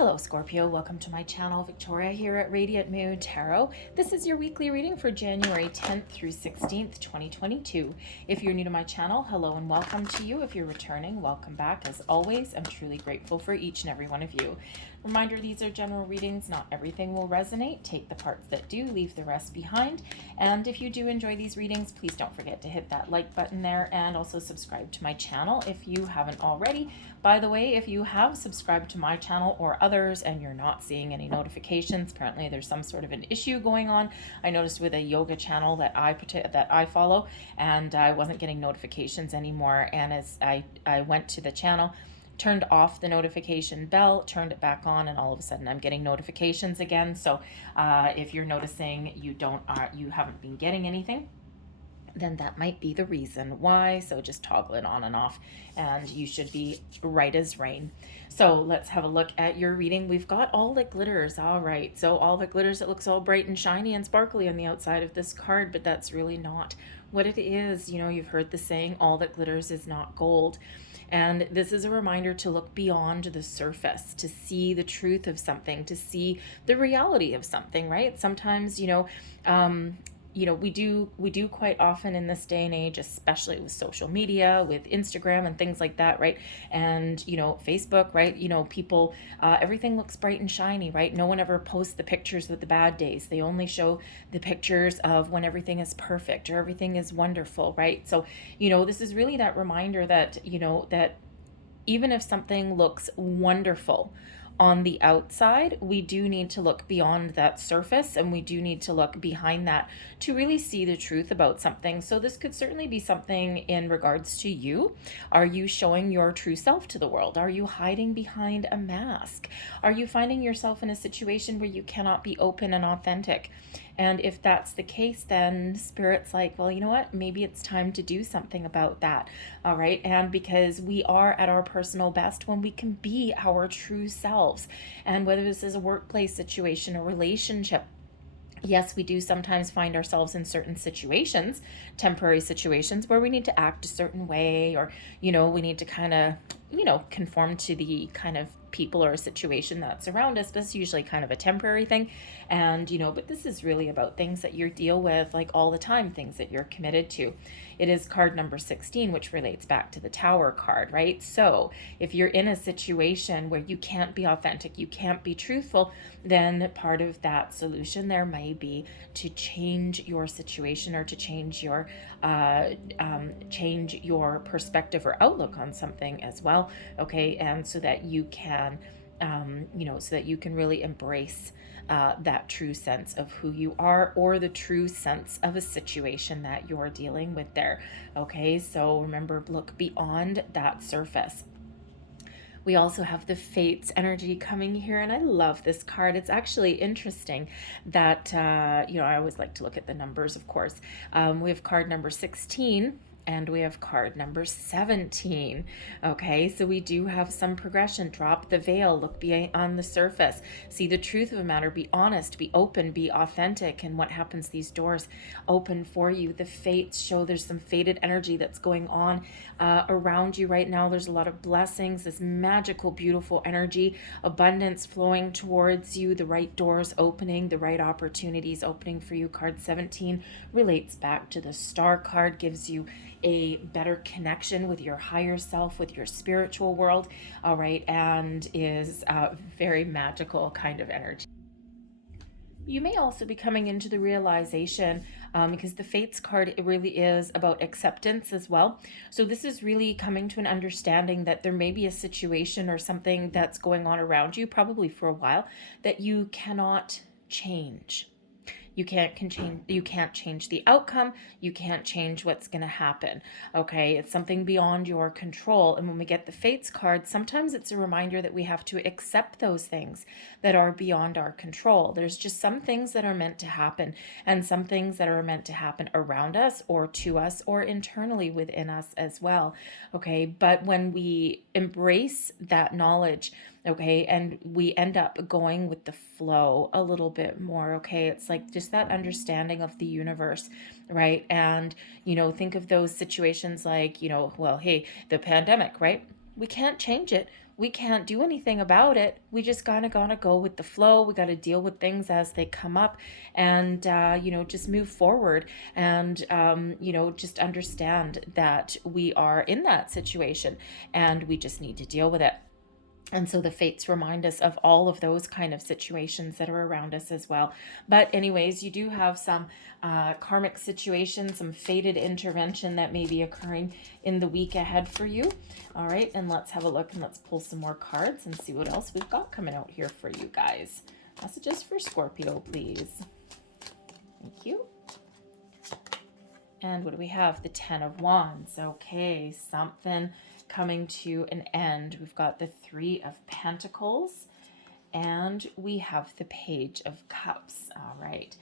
Hello Scorpio, welcome to my channel. Victoria here at Radiant Mood Tarot. This is your weekly reading for January 10th through 16th, 2022. If you're new to my channel, hello and welcome to you. If you're returning, welcome back. As always, I'm truly grateful for each and every one of you. Reminder, these are general readings. Not everything will resonate. Take the parts that do, leave the rest behind. And if you do enjoy these readings, please don't forget to hit that like button there and also subscribe to my channel if you haven't already. By the way, if you have subscribed to my channel or others and you're not seeing any notifications, apparently there's some sort of an issue going on. I noticed with a yoga channel that I follow, and I wasn't getting notifications anymore. And as I went to the channel, turned off the notification bell, turned it back on, and all of a sudden I'm getting notifications again. So if you're noticing you haven't been getting anything, then that might be the reason why. So just toggle it on and off and you should be right as rain. So let's have a look at your reading. We've got all that glitters. All right, so all that glitters, it looks all bright and shiny and sparkly on the outside of this card, but that's really not what it is. You know, you've heard the saying, all that glitters is not gold. And this is a reminder to look beyond the surface, to see the truth of something, to see the reality of something, right? Sometimes, we do quite often in this day and age, especially with social media, with Instagram and things like that, right? And, Facebook, right? People, everything looks bright and shiny, right? No one ever posts the pictures of the bad days. They only show the pictures of when everything is perfect or everything is wonderful, right? So, this is really that reminder that, that even if something looks wonderful on the outside, we do need to look beyond that surface, and we do need to look behind that to really see the truth about something. So this could certainly be something in regards to you. Are you showing your true self to the world? Are you hiding behind a mask? Are you finding yourself in a situation where you cannot be open and authentic? And if that's the case, then Spirit's like, well, you know what? Maybe it's time to do something about that. All right. And because we are at our personal best when we can be our true selves. And whether this is a workplace situation, a relationship, yes, we do sometimes find ourselves in certain situations, temporary situations, where we need to act a certain way, or, we need to kind of, conform to the kind of people or a situation that's around us, but it's usually kind of a temporary thing. And, but this is really about things that you deal with like all the time, things that you're committed to. It is card number 16, which relates back to the Tower card, right? So if you're in a situation where you can't be authentic, you can't be truthful, then part of that solution there may be to change your situation, or to change your perspective or outlook on something as well. Okay. And so that you can really embrace that true sense of who you are, or the true sense of a situation that you're dealing with there. Okay, so remember, look beyond that surface. We also have the Fates energy coming here, and I love this card. It's actually interesting that, I always like to look at the numbers, of course. We have card number 16. And we have card number 17. Okay, so we do have some progression. Drop the veil, look beyond the surface, see the truth of a matter, be honest, be open, be authentic. And what happens? These doors open for you. The fates show there's some fated energy that's going on around you right now. There's a lot of blessings, this magical, beautiful energy, abundance flowing towards you, the right doors opening, the right opportunities opening for you. Card 17 relates back to the Star card, gives you a better connection with your higher self, with your spiritual world, all right, and is a very magical kind of energy. You may also be coming into the realization, because the Fates card, it really is about acceptance as well. So this is really coming to an understanding that there may be a situation or something that's going on around you, probably for a while, that you cannot change. You can't change the outcome. You can't change what's going to happen. Okay, it's something beyond your control. And when we get the Fates card, sometimes it's a reminder that we have to accept those things that are beyond our control. There's just some things that are meant to happen, and some things that are meant to happen around us, or to us, or internally within us as well. Okay, but when we embrace that knowledge, okay, and we end up going with the flow a little bit more, okay, it's like just that understanding of the universe, right? And think of those situations like, well, hey, the pandemic, right? We can't change it. we can't do anything about it. We just kind of gotta go with the flow. We gotta deal with things as they come up, and just move forward, and just understand that we are in that situation and we just need to deal with it. And so the fates remind us of all of those kind of situations that are around us as well. But anyways, you do have some karmic situations, some fated intervention that may be occurring in the week ahead for you. All right, and let's have a look and let's pull some more cards and see what else we've got coming out here for you guys. Messages for Scorpio, please. Thank you. And what do we have? The 10 of Wands. Okay, something coming to an end. We've got the 3 of Pentacles, and we have the Page of Cups. All right.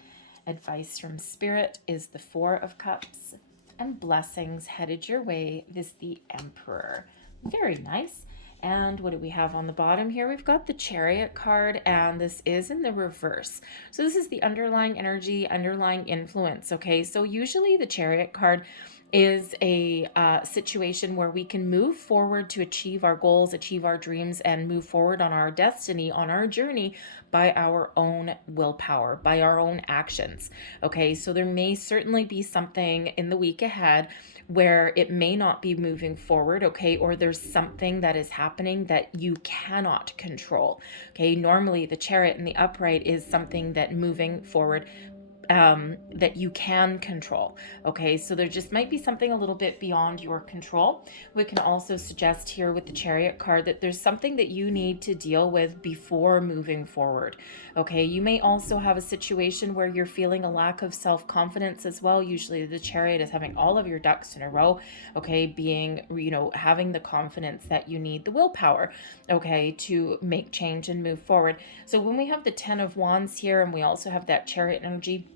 Advice from Spirit is the 4 of Cups, and blessings headed your way is the Emperor. Very nice. And what do we have on the bottom here? We've got the Chariot card, and this is in the reverse. So this is the underlying energy, underlying influence, okay? So usually the Chariot card is a situation where we can move forward to achieve our goals, achieve our dreams, and move forward on our destiny, on our journey by our own willpower, by our own actions. Okay, so there may certainly be something in the week ahead where it may not be moving forward, okay, or there's something that is happening that you cannot control. Okay, normally the Chariot in the upright is something that moving forward that you can control. Okay, so there just might be something a little bit beyond your control. We can also suggest here with the Chariot card that there's something that you need to deal with before moving forward. Okay, you may also have a situation where you're feeling a lack of self-confidence as well. Usually the Chariot is having all of your ducks in a row, okay, being, having the confidence that you need, the willpower, okay, to make change and move forward. So when we have the 10 of Wands here, and we also have that Chariot energy,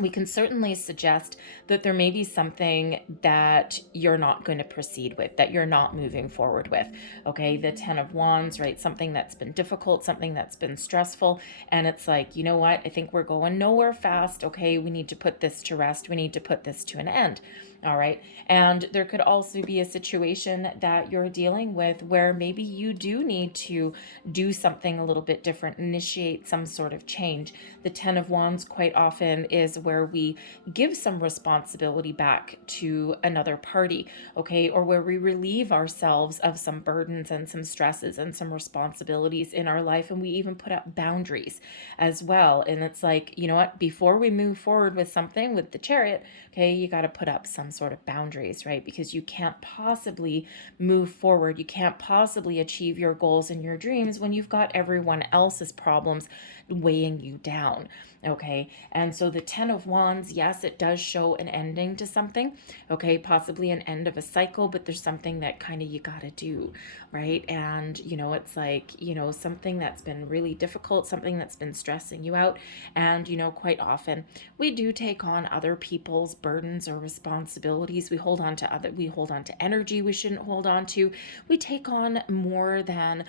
we can certainly suggest that there may be something that you're not going to proceed with, that you're not moving forward with. Okay, the 10 of Wands, right? Something that's been difficult, something that's been stressful. And it's like, you know what? I think we're going nowhere fast. Okay, we need to put this to rest. We need to put this to an end. All right. And there could also be a situation that you're dealing with where maybe you do need to do something a little bit different, initiate some sort of change. The 10 of Wands quite often is where we give some responsibility back to another party, okay, or where we relieve ourselves of some burdens and some stresses and some responsibilities in our life, and we even put up boundaries as well. And it's like, you know what, before we move forward with something with the Chariot, okay, you got to put up some sort of boundaries, right? Because you can't possibly move forward, you can't possibly achieve your goals and your dreams when you've got everyone else's problems weighing you down. Okay, and so the 10 of Wands, yes, it does show an ending to something, okay, possibly an end of a cycle, but there's something that kind of you got to do, right? And, it's like, something that's been really difficult, something that's been stressing you out. And, quite often we do take on other people's burdens or responsibilities. We hold on to energy we shouldn't hold on to. We take on more than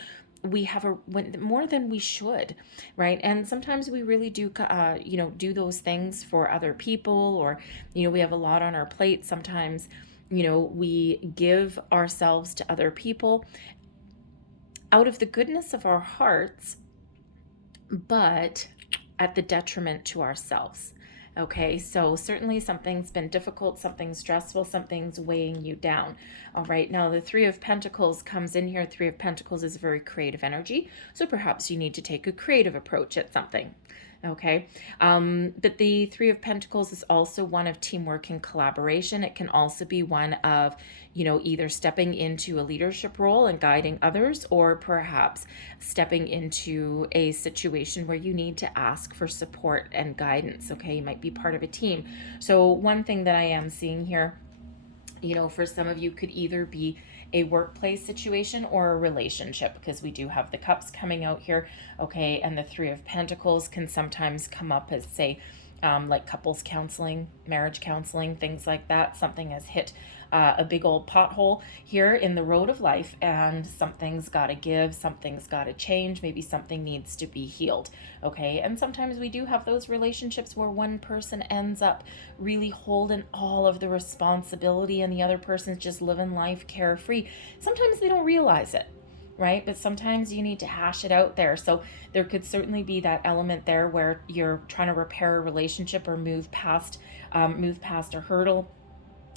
more than we should, right? And sometimes we really do, do those things for other people, or, we have a lot on our plate. Sometimes, we give ourselves to other people out of the goodness of our hearts, but at the detriment to ourselves. Okay, so certainly something's been difficult, something's stressful, something's weighing you down. All right, now the 3 of Pentacles comes in here. 3 of Pentacles is a very creative energy, so perhaps you need to take a creative approach at something. Okay, but the 3 of Pentacles is also one of teamwork and collaboration. It can also be one of, either stepping into a leadership role and guiding others, or perhaps stepping into a situation where you need to ask for support and guidance. Okay, you might be part of a team. So one thing that I am seeing here, for some of you could either be a workplace situation or a relationship, because we do have the cups coming out here. Okay, and the 3 of Pentacles can sometimes come up as, say, like couples counseling, marriage counseling, things like that. Something has hit a big old pothole here in the road of life, and something's got to give, something's got to change, maybe something needs to be healed. Okay, and sometimes we do have those relationships where one person ends up really holding all of the responsibility and the other person's just living life carefree. Sometimes they don't realize it. right? But sometimes you need to hash it out there. So there could certainly be that element there where you're trying to repair a relationship or move past a hurdle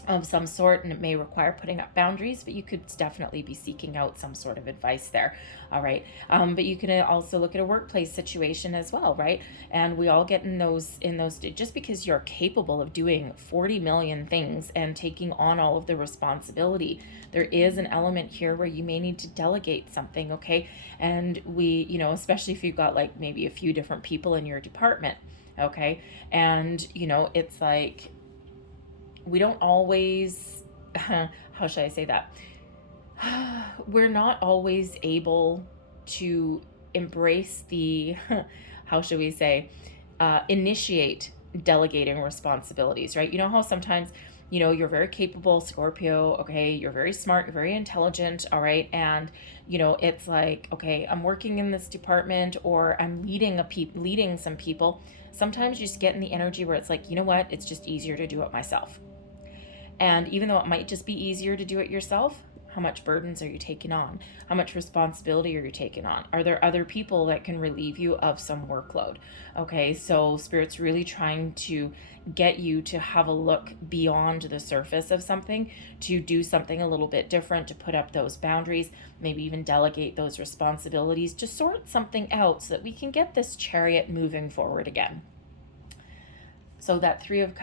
of some sort, and it may require putting up boundaries, but you could definitely be seeking out some sort of advice there. All right. But you can also look at a workplace situation as well, right? And we all get in those just because you're capable of doing 40 million things and taking on all of the responsibility, there is an element here where you may need to delegate something. Okay. And we, especially if you've got like maybe a few different people in your department. Okay. And it's like, we don't always, how should I say that? We're not always able to embrace the, how should we say, initiate delegating responsibilities, right? You know how sometimes, you're very capable, Scorpio, okay, you're very smart, you're very intelligent, all right, and, it's like, okay, I'm working in this department, or I'm leading some people. Sometimes you just get in the energy where it's like, you know what, it's just easier to do it myself. And even though it might just be easier to do it yourself, how much burdens are you taking on? How much responsibility are you taking on? Are there other people that can relieve you of some workload? Okay, so Spirit's really trying to get you to have a look beyond the surface of something, to do something a little bit different, to put up those boundaries, maybe even delegate those responsibilities, to sort something out so that we can get this chariot moving forward again. So that three of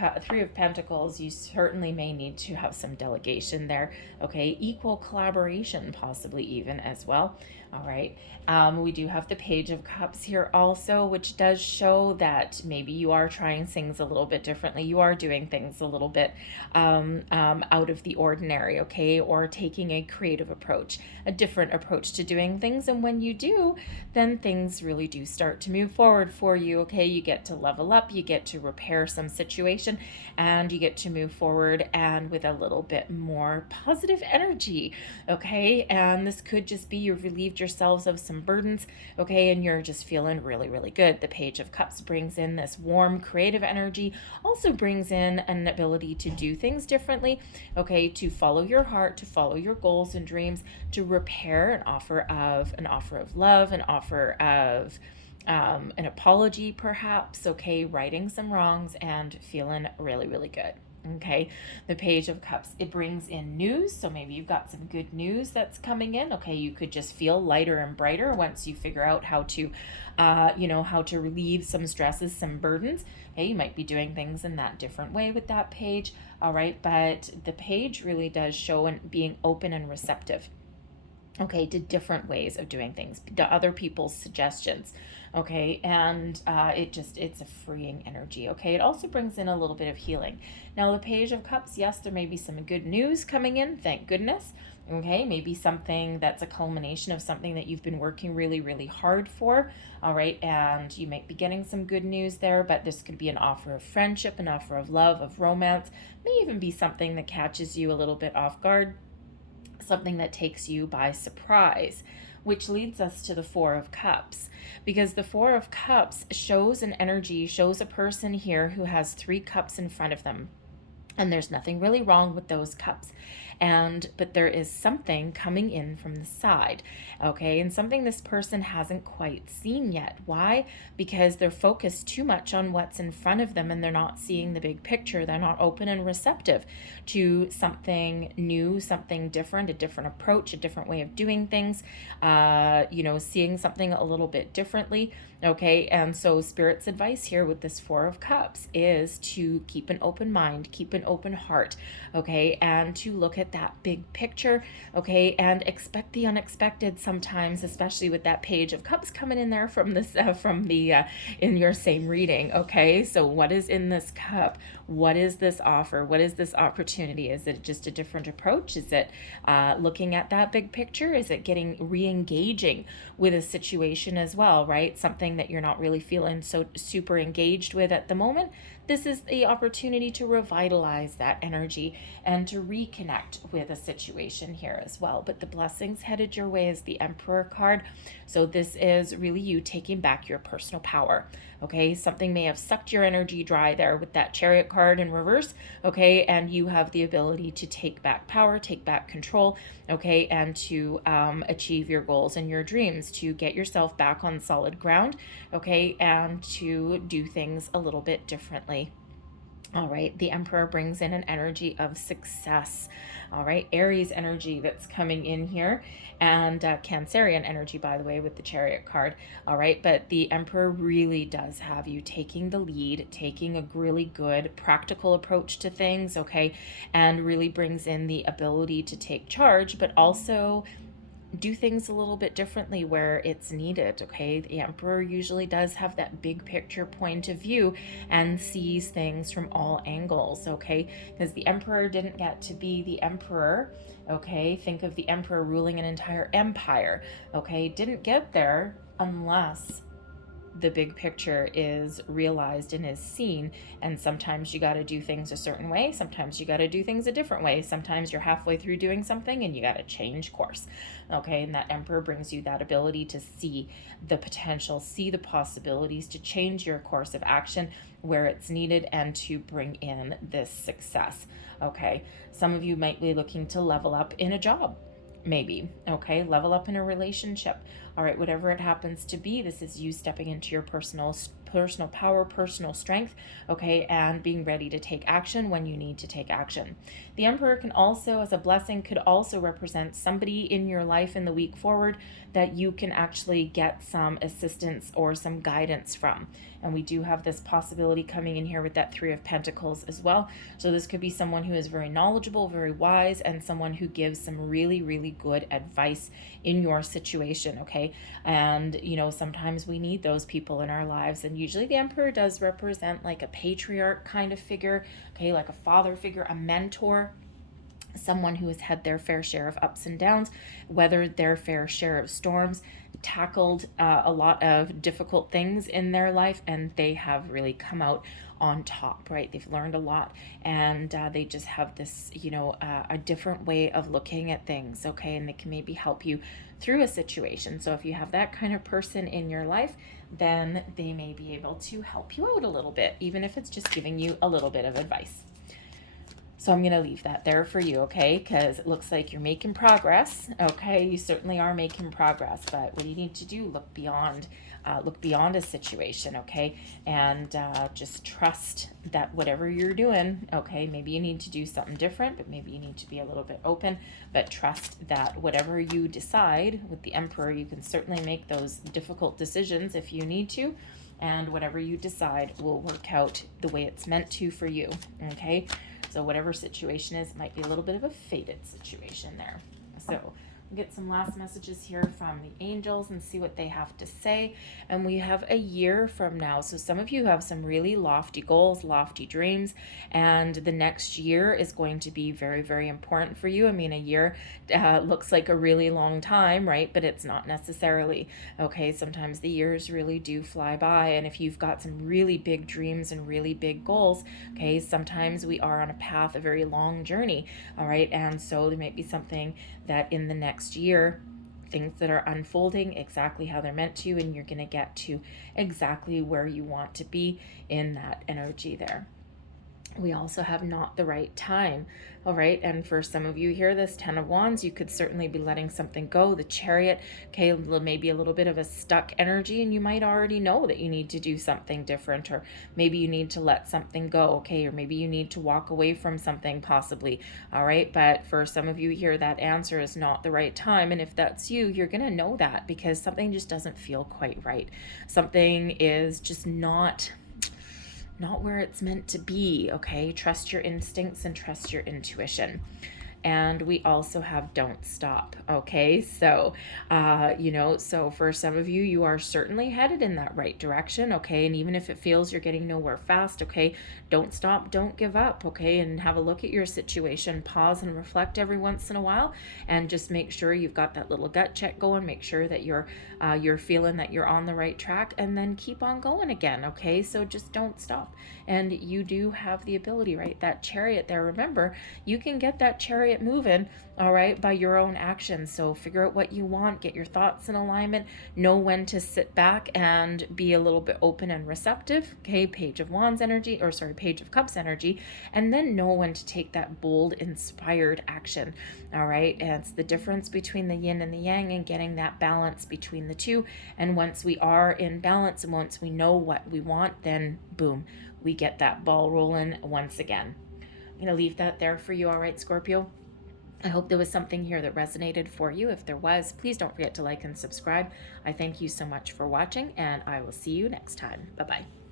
Pentacles, you certainly may need to have some delegation there. Okay, equal collaboration possibly even as well. All right. We do have the Page of Cups here also, which does show that maybe you are trying things a little bit differently. You are doing things a little bit out of the ordinary, okay, or taking a creative approach, a different approach to doing things. And when you do, then things really do start to move forward for you, okay? You get to level up, you get to repair some situation, and you get to move forward and with a little bit more positive energy, okay? And this could just be you've relieved yourselves of some burdens, okay, and you're just feeling really, really good. The Page of Cups brings in this warm, creative energy, also brings in an ability to do things differently, okay, to follow your heart, to follow your goals and dreams, to repair an offer of love, an offer of an apology perhaps, okay, righting some wrongs and feeling really, really good. Okay, the Page of Cups, it brings in news. So maybe you've got some good news that's coming in. Okay, you could just feel lighter and brighter once you figure out how to, how to relieve some stresses, some burdens. Okay, you might be doing things in that different way with that page. All right, but the page really does show being open and receptive, okay, to different ways of doing things, to other people's suggestions, okay, and it's a freeing energy, okay. It also brings in a little bit of healing. Now the Page of Cups, yes, there may be some good news coming in, thank goodness, okay, maybe something that's a culmination of something that you've been working really, really hard for, all right, and you might be getting some good news there, but this could be an offer of friendship, an offer of love, of romance, may even be something that catches you a little bit off guard, something that takes you by surprise, which leads us to the Four of Cups, because the Four of Cups shows an energy, shows a person here who has 3 cups in front of them, and there's nothing really wrong with those cups, but there is something coming in from the side, okay, and something this person hasn't quite seen yet. Why? Because they're focused too much on what's in front of them and they're not seeing the big picture. They're not open and receptive to something new, something different, a different approach, a different way of doing things, seeing something a little bit differently, okay. And so Spirit's advice here with this Four of Cups is to keep an open mind, keep an open heart, okay, and to look at that big picture, okay, and expect the unexpected sometimes, especially with that Page of Cups coming in there from this in your same reading, okay. So what is in this cup? What is this offer? What is this opportunity? Is it just a different approach? Is it looking at that big picture? Is it re-engaging with a situation as well, right? Something that you're not really feeling so super engaged with at the moment, this is the opportunity to revitalize that energy and to reconnect with a situation here as well. But the blessings headed your way is the Emperor card. So this is really you taking back your personal power. Okay, something may have sucked your energy dry there with that Chariot card in reverse. Okay, and you have the ability to take back power, take back control. Okay, and to achieve your goals and your dreams, to get yourself back on solid ground. Okay, and to do things a little bit differently. All right, the Emperor brings in an energy of success. All right, Aries energy that's coming in here, and Cancerian energy, by the way, with the Chariot card. All right, but the Emperor really does have you taking the lead, taking a really good practical approach to things, okay, and really brings in the ability to take charge, but also do things a little bit differently where it's needed. Okay, the Emperor usually does have that big picture point of view and sees things from all angles. Okay, because the Emperor didn't get to be the Emperor. Okay, think of the Emperor ruling an entire empire. Okay, didn't get there unless the big picture is realized and is seen. And sometimes you got to do things a certain way. Sometimes you got to do things a different way. Sometimes you're halfway through doing something and you got to change course. Okay, and that Emperor brings you that ability to see the potential, see the possibilities, to change your course of action where it's needed, and to bring in this success. Okay, some of you might be looking to level up in a job. Maybe, okay, level up in a relationship. All right, whatever it happens to be, this is you stepping into your personal power, personal strength, okay, and being ready to take action when you need to take action. The Emperor can also, as a blessing, could also represent somebody in your life in the week forward that you can actually get some assistance or some guidance from. And we do have this possibility coming in here with that Three of Pentacles as well. So this could be someone who is very knowledgeable, very wise, and someone who gives some really, really good advice in your situation, okay? And, you know, sometimes we need those people in our lives. And usually the Emperor does represent like a patriarch kind of figure, okay? Like a father figure, a mentor, someone who has had their fair share of ups and downs, weathered their fair share of storms, tackled a lot of difficult things in their life, and they have really come out on top, right? They've learned a lot, and they just have this, you know, a different way of looking at things, okay? And they can maybe help you through a situation. So if you have that kind of person in your life, then they may be able to help you out a little bit, even if it's just giving you a little bit of advice. So I'm going to leave that there for you, okay? Because it looks like you're making progress, okay? You certainly are making progress, but what you need to do, look beyond a situation, okay? And just trust that whatever you're doing, okay, maybe you need to do something different, but maybe you need to be a little bit open, but trust that whatever you decide with the Emperor, you can certainly make those difficult decisions if you need to, and whatever you decide will work out the way it's meant to for you, okay? So whatever situation is, it might be a little bit of a fated situation there. So we'll get some last messages here from the angels and see what they have to say. And we have a year from now. So some of you have some really lofty goals, lofty dreams, and the next year is going to be very, very important for you. I mean, a year looks like a really long time, right? But it's not necessarily, okay? Sometimes the years really do fly by. And if you've got some really big dreams and really big goals, okay, sometimes we are on a path, a very long journey, all right? And so there might be something that in the next year, things that are unfolding exactly how they're meant to, and you're going to get to exactly where you want to be in that energy there. We also have not the right time, all right? And for some of you here, this 10 of Wands, you could certainly be letting something go. The Chariot, okay, maybe a little bit of a stuck energy, and you might already know that you need to do something different, or maybe you need to let something go, okay? Or maybe you need to walk away from something possibly, all right? But for some of you here, that answer is not the right time. And if that's you, you're going to know that because something just doesn't feel quite right. Something is just not where it's meant to be, okay? Trust your instincts and trust your intuition. and we also have don't stop. Okay, so you know, so for some of you, you are certainly headed in that right direction. Okay, and even if it feels you're getting nowhere fast, okay, don't stop, don't give up. Okay, and have a look at your situation, pause and reflect every once in a while, and just make sure you've got that little gut check going. Make sure that you're feeling that you're on the right track, and then keep on going again. Okay, so just don't stop. And you do have the ability, right? That Chariot there, remember, you can get that Chariot moving, all right, by your own actions. So figure out what you want, get your thoughts in alignment, know when to sit back and be a little bit open and receptive. Okay, Page of Wands energy, or sorry, Page of Cups energy, and then know when to take that bold, inspired action. All right, and it's the difference between the yin and the yang, and getting that balance between the two. And once we are in balance, and once we know what we want, then boom, we get that ball rolling once again. I'm going to leave that there for you. All right, Scorpio. I hope there was something here that resonated for you. If there was, please don't forget to like and subscribe. I thank you so much for watching, and I will see you next time. Bye-bye.